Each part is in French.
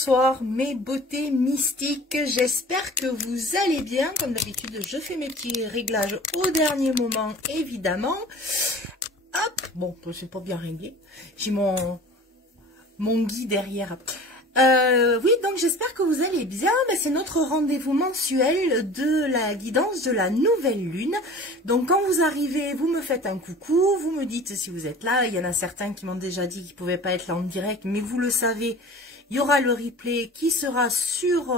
bonsoir mes beautés mystiques, j'espère que vous allez bien. Comme d'habitude, je fais mes petits réglages au dernier moment, évidemment. Hop, bon, c'est pas bien réglé. J'ai mon Guy derrière. Oui, donc j'espère que vous allez bien. C'est notre rendez-vous mensuel de la guidance de la nouvelle lune. Donc quand vous arrivez, vous me faites un coucou, vous me dites si vous êtes là. Il y en a certains qui m'ont déjà dit qu'ils ne pouvaient pas être là en direct, mais vous le savez, il y aura le replay qui sera sur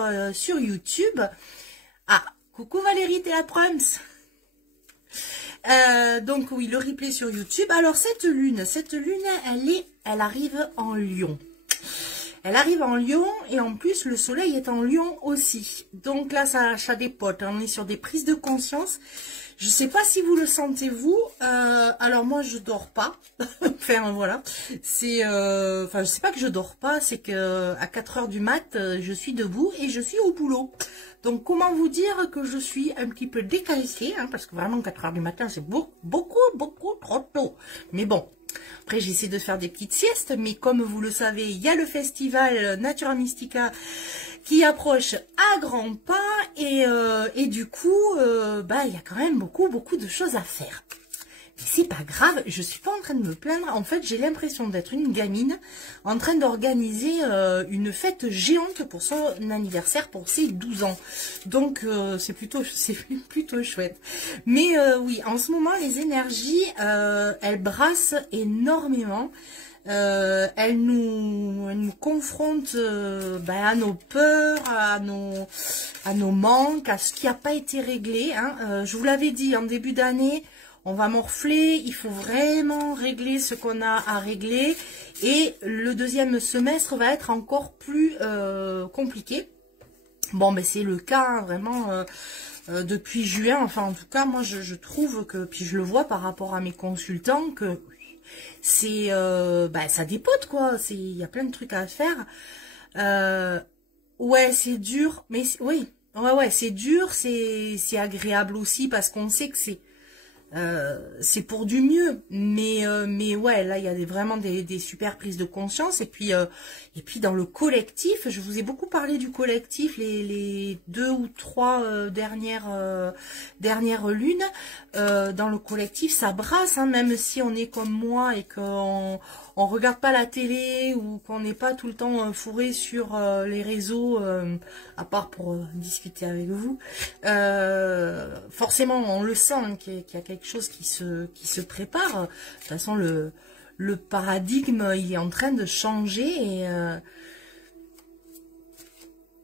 YouTube. Ah, coucou Valérie, t'es à Prums. Donc oui, le replay sur YouTube. Alors cette lune, elle arrive en Lion. Elle arrive en Lion et en plus le soleil est en Lion aussi. Donc là ça dépote, on est sur des prises de conscience. Je sais pas si vous le sentez vous. Alors moi je dors pas. Enfin voilà. C'est enfin je sais pas que je dors pas, c'est que à 4 h du mat, je suis debout et je suis au boulot. Donc comment vous dire que je suis un petit peu décalquée, hein, parce que vraiment 4 h du matin c'est beaucoup trop tôt. Mais bon. Après, j'essaie de faire des petites siestes, mais comme vous le savez, il y a le festival Natura Mystica qui approche à grands pas et du coup, il y a quand même beaucoup de choses à faire. Mais c'est pas grave, je suis pas en train de me plaindre. En fait, j'ai l'impression d'être une gamine en train d'organiser une fête géante pour son anniversaire, pour ses 12 ans. Donc, c'est plutôt chouette. Mais oui, en ce moment, les énergies, elles brassent énormément. Elles nous confrontent à nos peurs, à nos manques, à ce qui n'a pas été réglé. Hein. Je vous l'avais dit en début d'année. On va morfler, il faut vraiment régler ce qu'on a à régler. Et le deuxième semestre va être encore plus compliqué. Bon, mais c'est le cas, hein, vraiment, depuis juin. Enfin, en tout cas, moi, je trouve que, puis je le vois par rapport à mes consultants, que c'est, ça dépote, quoi. Il y a plein de trucs à faire. Ouais, c'est dur, mais oui. Ouais, c'est dur, c'est agréable aussi, parce qu'on sait que c'est pour du mieux, mais ouais, là il y a vraiment des super prises de conscience. Et puis dans le collectif, je vous ai beaucoup parlé du collectif les 2 ou 3 dernières lunes. Dans le collectif, ça brasse, hein, même si on est comme moi et qu'on regarde pas la télé ou qu'on n'est pas tout le temps fourré sur les réseaux, à part pour discuter avec vous. Forcément, on le sent, hein, qu'il y a quelque chose qui se prépare. De toute façon, le paradigme, il est en train de changer et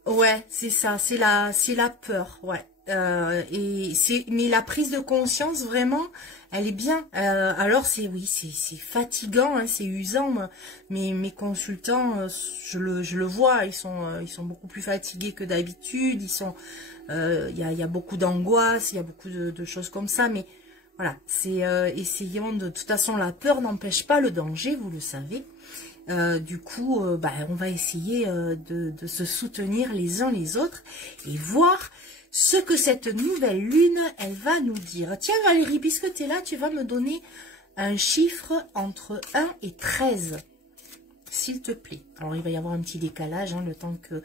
ouais, c'est ça, c'est la peur, ouais. Mais la prise de conscience, vraiment, elle est bien. Alors c'est fatigant, hein, c'est usant. Mais mes consultants, je le vois, ils sont beaucoup plus fatigués que d'habitude. Il y a beaucoup d'angoisse, il y a beaucoup de choses comme ça. Mais voilà, c'est essayons de toute façon, la peur n'empêche pas le danger, vous le savez. Du coup, on va essayer de se soutenir les uns les autres et voir ce que cette nouvelle lune, elle va nous dire. Tiens Valérie, puisque tu es là, tu vas me donner un chiffre entre 1 et 13, s'il te plaît. Alors, il va y avoir un petit décalage, hein, le temps que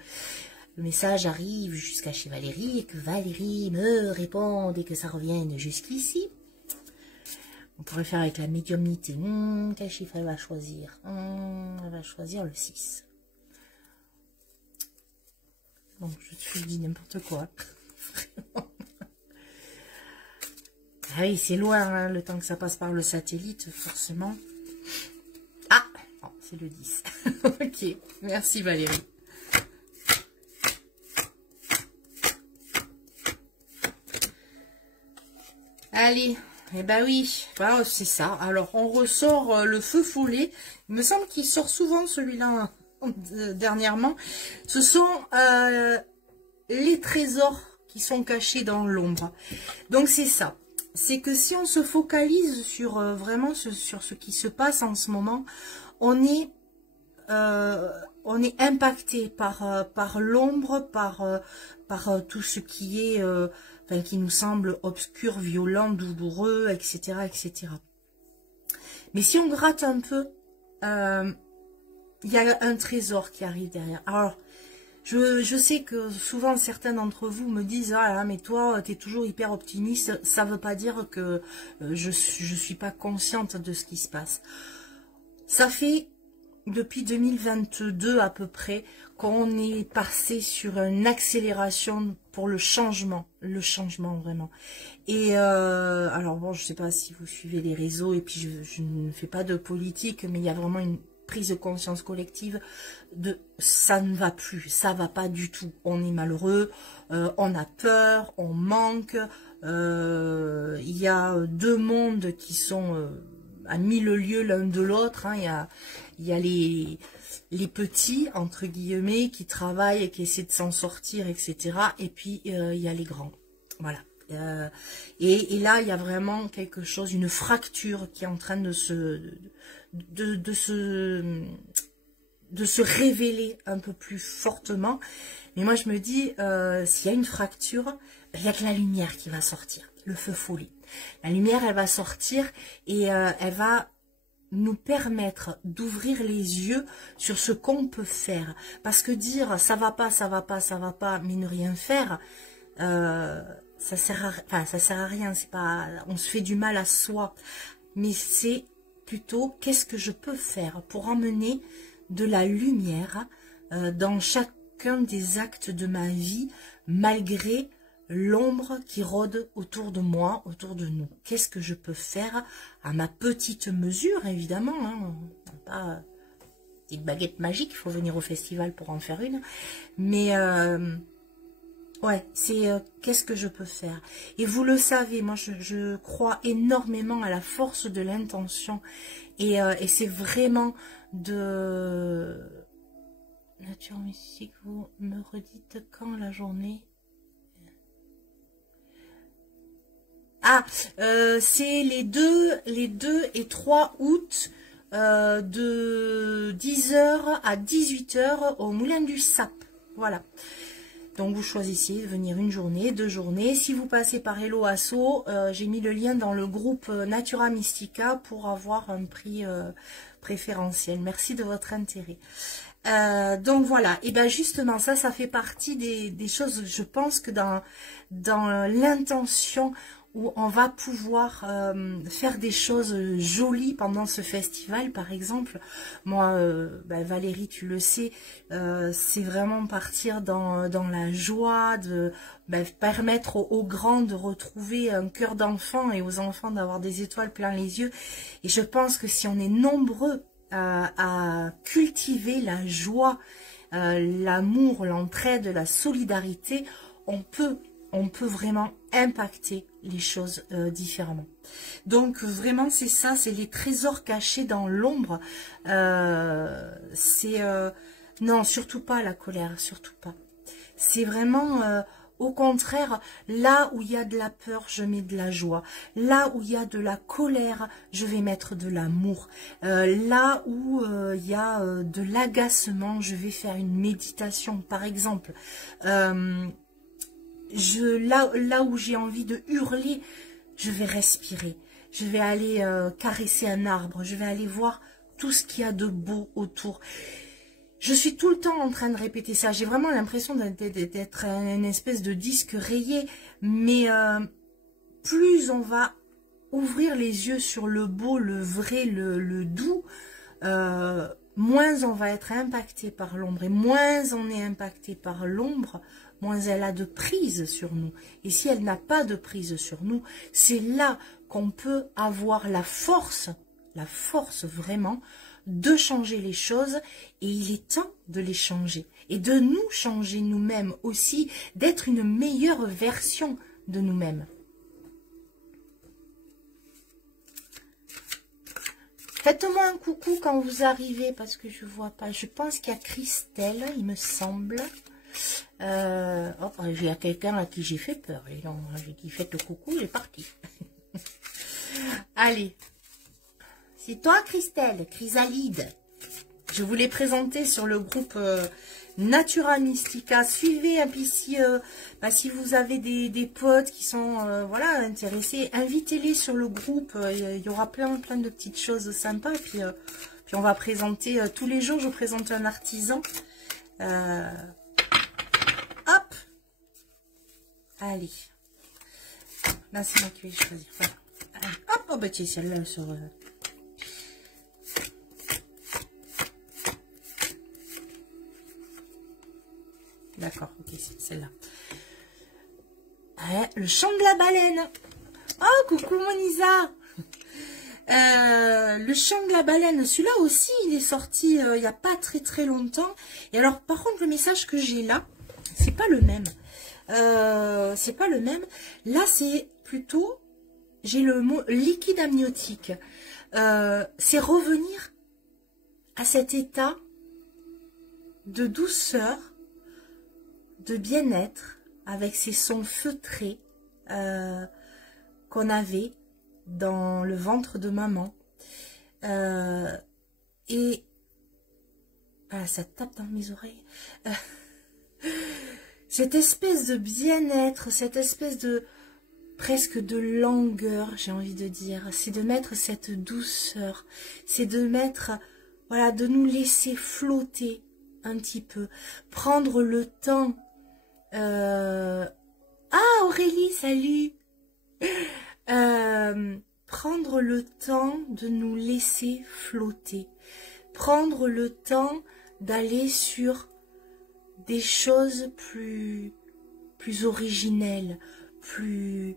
le message arrive jusqu'à chez Valérie et que Valérie me réponde et que ça revienne jusqu'ici. On pourrait faire avec la médiumnité. Quel chiffre elle va choisir? Elle va choisir le 6. Bon, je dis n'importe quoi. Ah oui, c'est loin, hein, le temps que ça passe par le satellite, forcément. Ah, oh, c'est le 10. Ok, merci Valérie. Allez, eh ben oui, c'est ça. Alors, on ressort le feu follet. Il me semble qu'il sort souvent celui-là dernièrement. Ce sont les trésors qui sont cachés dans l'ombre. Donc, c'est ça. C'est que si on se focalise sur vraiment sur ce qui se passe en ce moment, on est impacté par l'ombre, par tout ce qui est... qui nous semble obscur, violent, douloureux, etc., etc. Mais si on gratte un peu, il y a un trésor qui arrive derrière. Alors, Je sais que souvent certains d'entre vous me disent ah là, mais toi tu es toujours hyper optimiste. Ça veut pas dire que je suis pas consciente de ce qui se passe. Ça fait depuis 2022 à peu près qu'on est passé sur une accélération pour le changement vraiment. Et alors bon, je sais pas si vous suivez les réseaux, et puis je ne fais pas de politique, mais il y a vraiment une prise de conscience collective de ça ne va plus, ça va pas du tout, on est malheureux, on a peur, on manque, il y a deux mondes qui sont à 1000 lieues l'un de l'autre, hein. Il y a les petits, entre guillemets, qui travaillent et qui essaient de s'en sortir, etc. Et puis, il y a les grands. Voilà. Et là, il y a vraiment quelque chose, une fracture qui est en train de se révéler un peu plus fortement. Mais moi, je me dis, s'il y a une fracture, ben, il y a que la lumière qui va sortir, le feu follet. La lumière, elle va sortir et elle va nous permettre d'ouvrir les yeux sur ce qu'on peut faire. Parce que dire ça va pas, ça va pas, ça va pas, mais ne rien faire, ça sert à rien. C'est pas, on se fait du mal à soi. Mais c'est plutôt qu'est-ce que je peux faire pour emmener de la lumière dans chacun des actes de ma vie, malgré l'ombre qui rôde autour de moi, autour de nous. Qu'est-ce que je peux faire à ma petite mesure, évidemment, hein, pas une baguette magique, il faut venir au festival pour en faire une, mais ouais, c'est qu'est-ce que je peux faire. Et vous le savez, moi je crois énormément à la force de l'intention, et c'est vraiment de nature mystique. Vous me redites quand la journée? Ah, c'est les 2 et 3 août de 10h à 18h au Moulin du Sap. Voilà. Donc vous choisissez de venir une journée, 2 journées. Si vous passez par Hello Asso, j'ai mis le lien dans le groupe Natura Mystica pour avoir un prix préférentiel. Merci de votre intérêt. Donc voilà, et bien justement ça fait partie des choses, je pense que dans l'intention où on va pouvoir faire des choses jolies pendant ce festival. Par exemple, moi, Valérie, tu le sais, c'est vraiment partir dans la joie, de permettre aux grands de retrouver un cœur d'enfant et aux enfants d'avoir des étoiles plein les yeux. Et je pense que si on est nombreux à cultiver la joie, l'amour, l'entraide, la solidarité, on peut vraiment impacter les choses différemment. Donc vraiment c'est ça, c'est les trésors cachés dans l'ombre. Non, surtout pas la colère, surtout pas. C'est vraiment au contraire, là où il y a de la peur, je mets de la joie. Là où il y a de la colère, je vais mettre de l'amour. Là où il y a de l'agacement, je vais faire une méditation, par exemple. Là où j'ai envie de hurler, je vais respirer. Je vais aller caresser un arbre. Je vais aller voir tout ce qu'il y a de beau autour. Je suis tout le temps en train de répéter ça. J'ai vraiment l'impression d'être une espèce de disque rayé. Mais plus on va ouvrir les yeux sur le beau, le vrai, le doux, moins on va être impacté par l'ombre. Et moins on est impacté par l'ombre, moins elle a de prise sur nous. Et si elle n'a pas de prise sur nous, c'est là qu'on peut avoir la force vraiment, de changer les choses. Et il est temps de les changer. Et de nous changer nous-mêmes aussi, d'être une meilleure version de nous-mêmes. Faites-moi un coucou quand vous arrivez, parce que je vois pas. Je pense qu'il y a Christelle, il me semble. Il y a quelqu'un à qui j'ai fait peur. Et donc, j'ai dit faites le coucou, il est parti. Allez. C'est toi, Christelle, Chrysalide. Je vous l'ai présenté sur le groupe Natura Mystica. Suivez, et puis si vous avez des potes qui sont voilà, intéressés, invitez-les sur le groupe. Il y aura plein de petites choses sympas. Puis on va présenter tous les jours, je présente un artisan. Allez. Là, c'est moi qui vais choisir. Voilà. Allez. Hop, oh, bah tiens, celle-là sur... D'accord, ok, c'est celle-là. Le chant de la baleine. Oh, coucou Monisa. Le chant de la baleine, celui-là aussi, il est sorti il n'y a pas très longtemps. Et alors, par contre, le message que j'ai là, c'est pas le même. C'est pas le même. Là, c'est plutôt, j'ai le mot liquide amniotique. C'est revenir à cet état de douceur, de bien-être, avec ces sons feutrés qu'on avait dans le ventre de maman. Et voilà, ça tape dans mes oreilles. Cette espèce de bien-être, cette espèce de presque de langueur, j'ai envie de dire, c'est de mettre cette douceur, c'est de mettre, voilà, de nous laisser flotter un petit peu, prendre le temps. Ah, Aurélie, salut. Prendre le temps de nous laisser flotter, prendre le temps d'aller sur des choses plus originelles, plus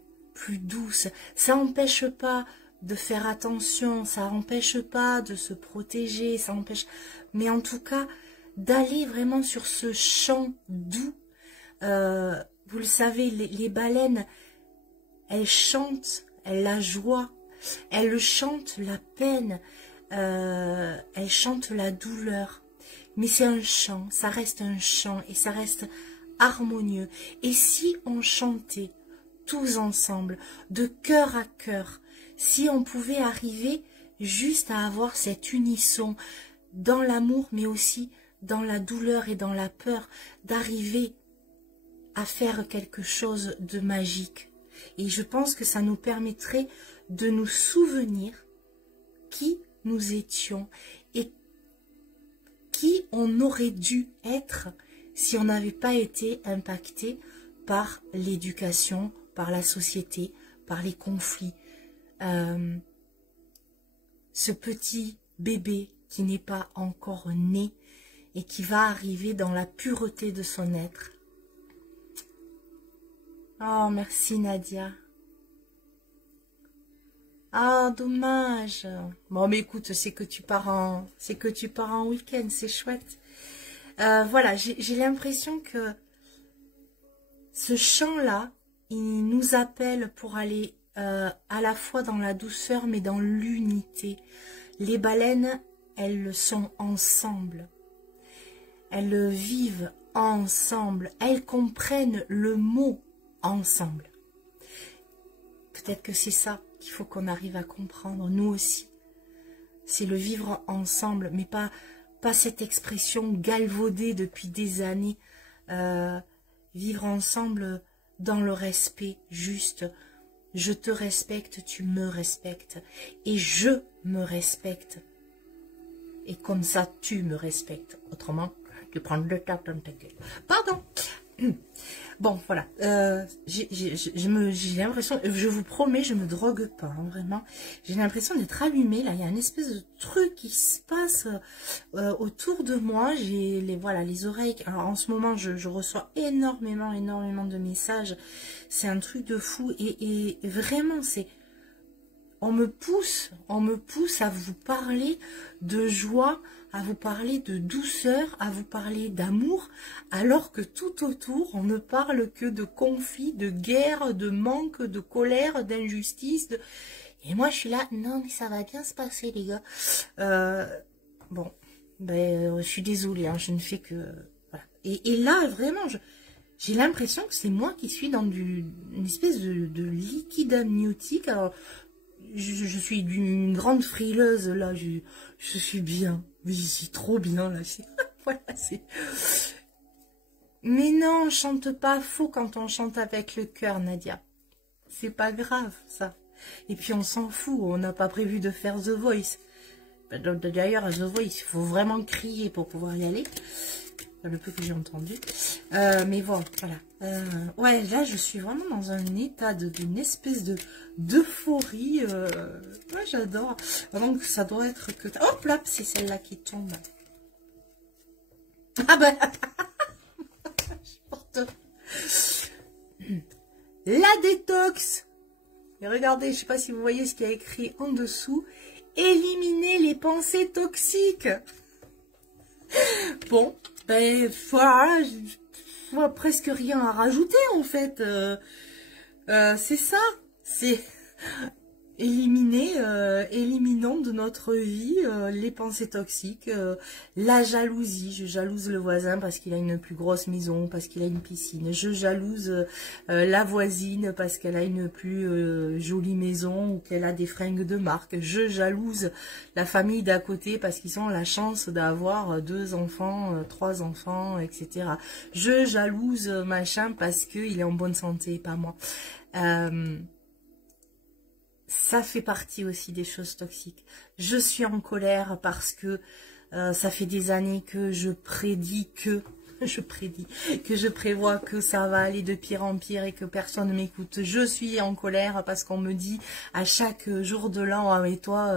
douces. Ça n'empêche pas de faire attention, ça n'empêche pas de se protéger, ça empêche, mais en tout cas d'aller vraiment sur ce champ doux. Vous le savez, les baleines, elles chantent la joie, elles chantent la peine, elles chantent la douleur. Mais c'est un chant, ça reste un chant et ça reste harmonieux. Et si on chantait tous ensemble, de cœur à cœur, si on pouvait arriver juste à avoir cet unisson dans l'amour, mais aussi dans la douleur et dans la peur, d'arriver à faire quelque chose de magique. Et je pense que ça nous permettrait de nous souvenir qui nous étions et qui on aurait dû être si on n'avait pas été impacté par l'éducation, par la société, par les conflits. Ce petit bébé qui n'est pas encore né et qui va arriver dans la pureté de son être. Oh, merci Nadia. Ah, dommage. Bon, mais écoute, c'est que tu pars en week-end, c'est chouette. Voilà, j'ai l'impression que ce chant-là, il nous appelle pour aller à la fois dans la douceur, mais dans l'unité. Les baleines, elles sont ensemble. Elles vivent ensemble. Elles comprennent le mot ensemble. Peut-être que c'est ça qu'il faut qu'on arrive à comprendre, nous aussi. C'est le vivre ensemble, mais pas cette expression galvaudée depuis des années. Vivre ensemble dans le respect, juste. Je te respecte, tu me respectes. Et je me respecte. Et comme ça, tu me respectes. Autrement, tu prends le tape dans ta gueule. Pardon. Bon, voilà. J'ai l'impression, je vous promets, je me drogue pas, hein, vraiment. J'ai l'impression d'être allumée. Là, il y a une espèce de truc qui se passe autour de moi. J'ai les oreilles. Alors, en ce moment, je reçois énormément de messages. C'est un truc de fou. Et vraiment, c'est... On me pousse à vous parler de joie, à vous parler de douceur, à vous parler d'amour, alors que tout autour, on ne parle que de conflits, de guerre, de manque, de colère, d'injustice. Et moi, je suis là, non, mais ça va bien se passer, les gars. Bon, je suis désolée, hein, je ne fais que... Voilà. Et là, vraiment, j'ai l'impression que c'est moi qui suis dans une espèce de liquide amniotique. Alors, je suis d'une grande frileuse, là, je suis bien, oui, c'est trop bien, là, voilà, c'est... Mais non, on chante pas faux quand on chante avec le cœur, Nadia, c'est pas grave, ça, et puis on s'en fout, on n'a pas prévu de faire The Voice, d'ailleurs, The Voice, il faut vraiment crier pour pouvoir y aller, le peu que j'ai entendu. Mais bon, voilà. Ouais, là, je suis vraiment dans un état d'une espèce d'euphorie. Ouais, j'adore. Donc, ça doit être que... Hop là, c'est celle-là qui tombe. Ah ben... je porte... La détox. Et regardez, je sais pas si vous voyez ce qu'il y a écrit en dessous. Éliminer les pensées toxiques. Bon, ben voilà, je vois presque rien à rajouter en fait. C'est ça, c'est éliminons de notre vie les pensées toxiques, la jalousie. Je jalouse le voisin parce qu'il a une plus grosse maison, parce qu'il a une piscine. Je jalouse la voisine parce qu'elle a une plus jolie maison ou qu'elle a des fringues de marque. Je jalouse la famille d'à côté parce qu'ils ont la chance d'avoir 2 enfants, 3 enfants, etc. Je jalouse machin parce qu'il est en bonne santé, pas moi. Ça fait partie aussi des choses toxiques. Je suis en colère parce que ça fait des années que je prévois que ça va aller de pire en pire et que personne ne m'écoute. Je suis en colère parce qu'on me dit à chaque jour de l'an, ah mais toi,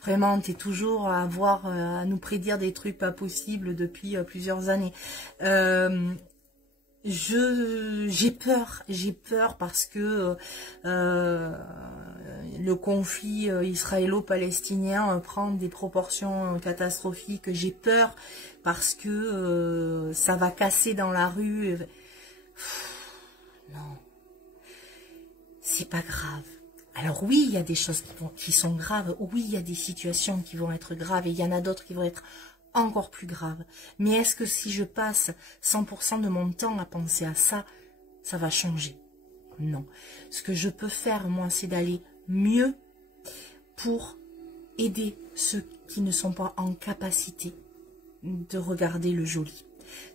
vraiment, t'es toujours à nous prédire des trucs pas possibles depuis plusieurs années. J'ai peur parce que le conflit israélo-palestinien prend des proportions catastrophiques. J'ai peur parce que ça va casser dans la rue. Non, c'est pas grave. Alors oui, il y a des choses qui sont graves. Oui, il y a des situations qui vont être graves et il y en a d'autres qui vont être encore plus grave. Mais est-ce que si je passe 100% de mon temps à penser à ça, ça va changer? Non. Ce que je peux faire, moi, c'est d'aller mieux pour aider ceux qui ne sont pas en capacité de regarder le joli.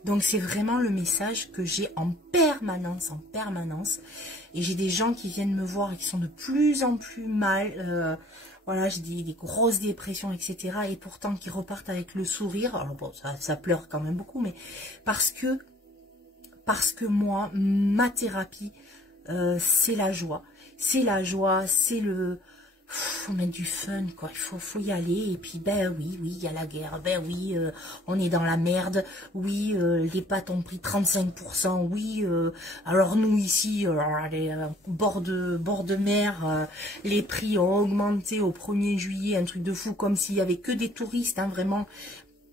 Donc, c'est vraiment le message que j'ai en permanence. Et j'ai des gens qui viennent me voir et qui sont de plus en plus mal... voilà, j'ai des grosses dépressions, etc. Et pourtant, qui repartent avec le sourire. Alors bon, ça pleure quand même beaucoup, mais parce que moi, ma thérapie, c'est la joie. C'est la joie, c'est le... Faut mettre du fun, quoi. Il faut y aller. Et puis, ben oui, il y a la guerre. Ben oui, on est dans la merde. Oui, les pâtes ont pris 35%. Oui, alors nous ici, les bord de mer, les prix ont augmenté au 1er juillet. Un truc de fou, comme s'il y avait que des touristes, hein, vraiment. De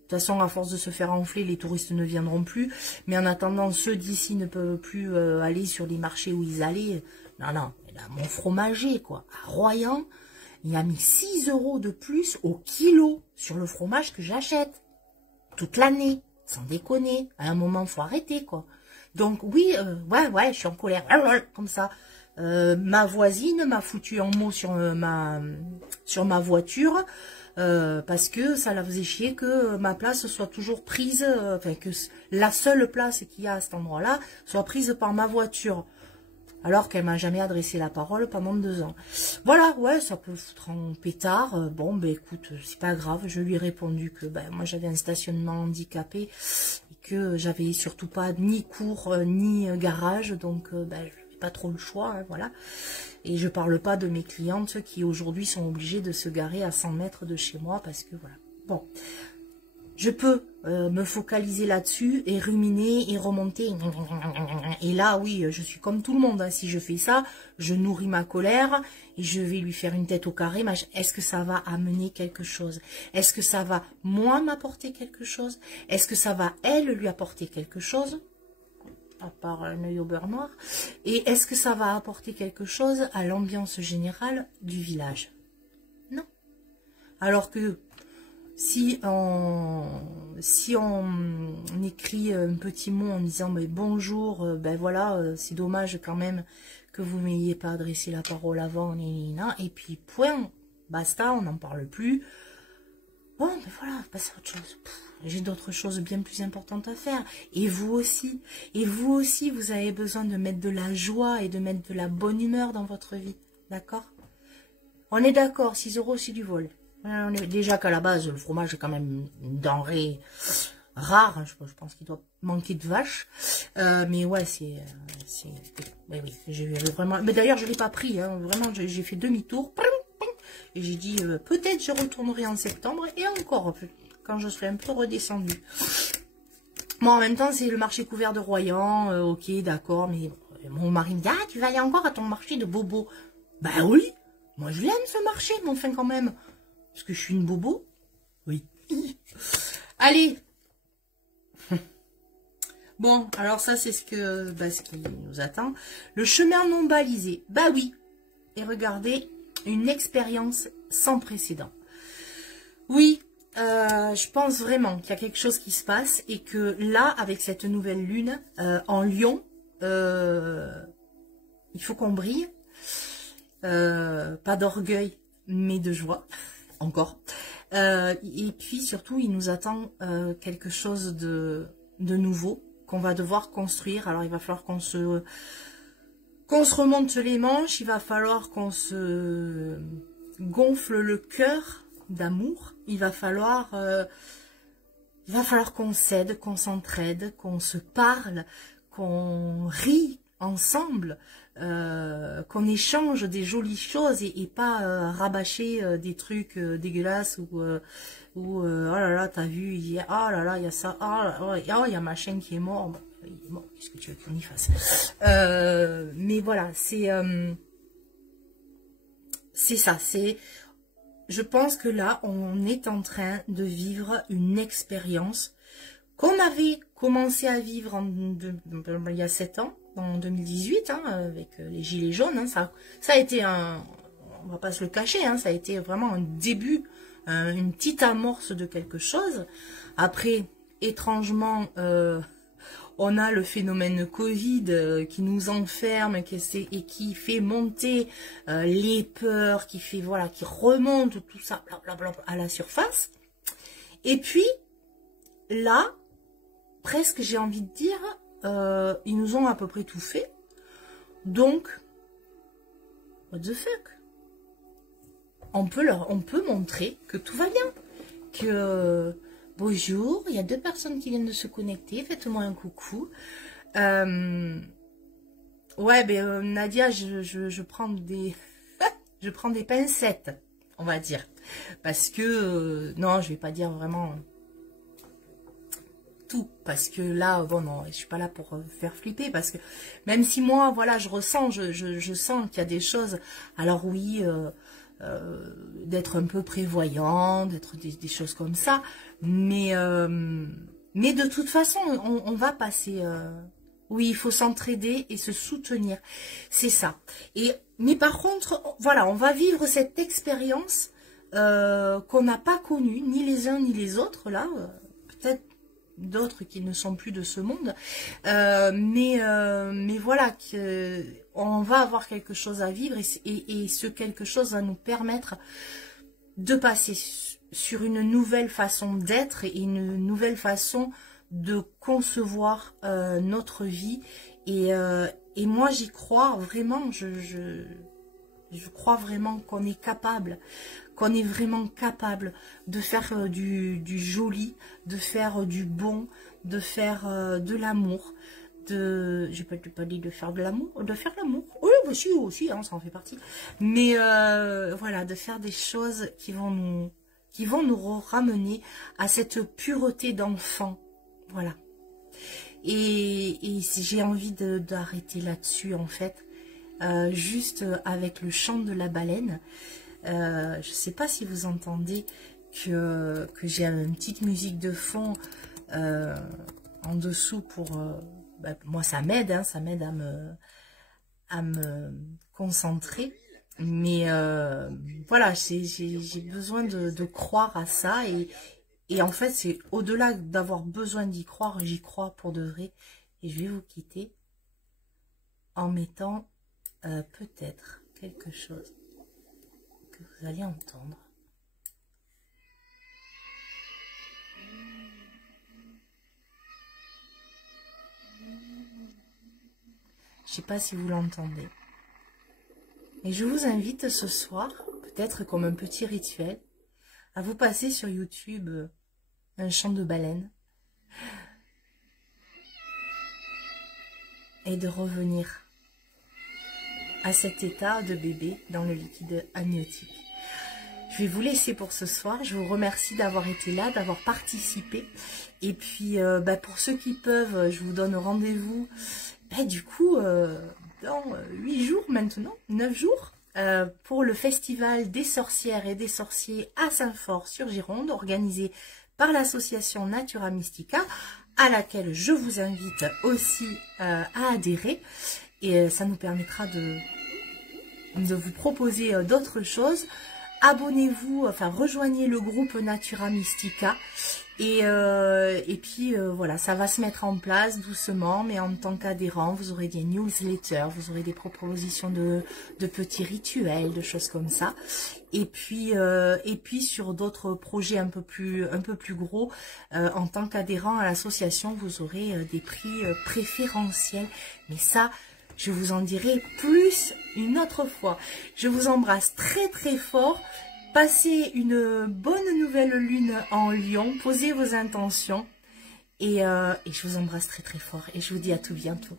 toute façon, à force de se faire enfler, les touristes ne viendront plus. Mais en attendant, ceux d'ici ne peuvent plus aller sur les marchés où ils allaient. Non, là, mon fromager, quoi, à Royan, il a mis 6 € de plus au kilo sur le fromage que j'achète. Toute l'année, sans déconner. À un moment, faut arrêter, quoi. Donc, oui, ouais, je suis en colère. Comme ça. Ma voisine m'a foutu en mot sur ma voiture. Parce que ça la faisait chier que ma place soit toujours prise. Enfin, que la seule place qu'il y a à cet endroit-là soit prise par ma voiture. Alors qu'elle m'a jamais adressé la parole pendant 2 ans. Voilà, ouais, ça peut foutre en pétard. Bon, ben écoute, c'est pas grave. Je lui ai répondu que ben moi j'avais un stationnement handicapé et que j'avais surtout pas ni cour ni garage, donc ben j'avais pas trop le choix, hein, voilà. Et je parle pas de mes clientes qui aujourd'hui sont obligées de se garer à 100 mètres de chez moi parce que voilà. Bon. Je peux me focaliser là-dessus et ruminer et remonter. Et là, oui, je suis comme tout le monde. Hein. Si je fais ça, je nourris ma colère et je vais lui faire une tête au carré. Est-ce que ça va amener quelque chose? Est-ce que ça va, moi, m'apporter quelque chose? Est-ce que ça va, elle, lui apporter quelque chose? À part un œil au beurre noir. Et est-ce que ça va apporter quelque chose à l'ambiance générale du village? Non. Alors que... Si on écrit un petit mot en disant ben, bonjour, ben voilà, c'est dommage quand même que vous m'ayez pas adressé la parole avant, et puis point, basta, on n'en parle plus. Bon, ben voilà, passe à autre chose. J'ai d'autres choses bien plus importantes à faire. Et vous aussi, vous avez besoin de mettre de la joie et de mettre de la bonne humeur dans votre vie, d'accord? On est d'accord, 6 € c'est du vol. Déjà qu'à la base, le fromage est quand même une denrée rare, hein, je pense qu'il doit manquer de vaches. Mais ouais, ouais, oui, j'ai vraiment... Mais d'ailleurs, je ne l'ai pas pris, hein, vraiment, j'ai fait demi-tour. Et j'ai dit, peut-être je retournerai en septembre, et encore, quand je serai un peu redescendue. Bon, en même temps, c'est le marché couvert de Royan, ok, d'accord, mais mon mari me dit, ah, tu vas aller encore à ton marché de bobo. Ben oui, moi je l'aime ce marché, mais enfin quand même, parce que je suis une bobo. Oui. Allez. Bon, alors ça, c'est ce qui nous attend. Le chemin non balisé. Bah oui. Et regardez, une expérience sans précédent. Oui, je pense vraiment qu'il y a quelque chose qui se passe et que là, avec cette nouvelle lune en Lion, il faut qu'on brille. Pas d'orgueil, mais de joie, encore. Et puis surtout, il nous attend quelque chose de nouveau qu'on va devoir construire. Alors, il va falloir qu'on se remonte les manches, il va falloir qu'on se gonfle le cœur d'amour. Il va falloir qu'on s'aide, qu'on s'entraide, qu'on se parle, qu'on rit ensemble, qu'on échange des jolies choses et pas rabâcher des trucs dégueulasses ou oh là là, t'as vu, il y a, oh là là, il y a ça, oh, il y a machin qui est mort. Bon, il est mort, qu'est-ce que tu veux qu'on y fasse? Mais voilà, c'est ça, je pense que là, on est en train de vivre une expérience qu'on avait commencé à vivre il y a 7 ans, en 2018, hein, avec les gilets jaunes. Hein, ça a été on va pas se le cacher, hein, ça a été vraiment un début, une petite amorce de quelque chose. Après, étrangement, on a le phénomène Covid qui nous enferme et qui fait monter les peurs, qui remonte tout ça à la surface. Et puis, là, presque j'ai envie de dire, ils nous ont à peu près tout fait. Donc, what the fuck? On peut montrer que tout va bien. Que bonjour, il y a 2 personnes qui viennent de se connecter, faites-moi un coucou. Ouais, ben Nadia, je prends des je prends des pincettes, on va dire. Parce que non, je vais pas dire vraiment tout, parce que là, bon, non, je suis pas là pour faire flipper, parce que même si moi, voilà, je ressens, je sens qu'il y a des choses, alors oui, d'être un peu prévoyant, d'être des choses comme ça, mais de toute façon, on va passer, oui, il faut s'entraider et se soutenir, c'est ça. Mais par contre, voilà, on va vivre cette expérience qu'on n'a pas connue, ni les uns ni les autres, là, peut-être d'autres qui ne sont plus de ce monde, mais voilà, on va avoir quelque chose à vivre et ce quelque chose va nous permettre de passer sur une nouvelle façon d'être et une nouvelle façon de concevoir notre vie et moi j'y crois vraiment, je crois vraiment qu'on est capable, qu'on est vraiment capable de faire du joli, de faire du bon, de faire de l'amour, je peux pas dire de faire de l'amour, de faire l'amour, oui, bah si, aussi, hein, ça en fait partie, mais voilà, de faire des choses qui vont nous ramener à cette pureté d'enfant, voilà. Et j'ai envie d'arrêter là-dessus, en fait, juste avec le chant de la baleine. Je ne sais pas si vous entendez que j'ai une petite musique de fond en dessous pour... moi, ça m'aide, hein, ça m'aide à me concentrer. Mais voilà, j'ai besoin de croire à ça. Et en fait, c'est au-delà d'avoir besoin d'y croire, j'y crois pour de vrai. Et je vais vous quitter en mettant peut-être quelque chose que vous allez entendre. Je ne sais pas si vous l'entendez. Et je vous invite ce soir, peut-être comme un petit rituel, à vous passer sur YouTube un chant de baleine. et de revenir à cet état de bébé dans le liquide amniotique. Je vais vous laisser pour ce soir. Je vous remercie d'avoir été là, d'avoir participé. Et puis, pour ceux qui peuvent, je vous donne rendez-vous, du coup, dans 8 jours maintenant, 9 jours, pour le festival des sorcières et des sorciers à Saint-Fort-sur-Gironde, organisé par l'association Natura Mystica, à laquelle je vous invite aussi à adhérer. Et ça nous permettra de vous proposer d'autres choses. Abonnez-vous, enfin rejoignez le groupe Natura Mystica et puis voilà, ça va se mettre en place doucement, mais en tant qu'adhérent, vous aurez des newsletters, vous aurez des propositions de petits rituels, de choses comme ça. Et puis sur d'autres projets un peu plus gros, en tant qu'adhérent à l'association, vous aurez des prix préférentiels. Mais ça, je vous en dirai plus une autre fois. Je vous embrasse très très fort. Passez une bonne nouvelle lune en Lion. Posez vos intentions. Et je vous embrasse très très fort. Et je vous dis à tout bientôt.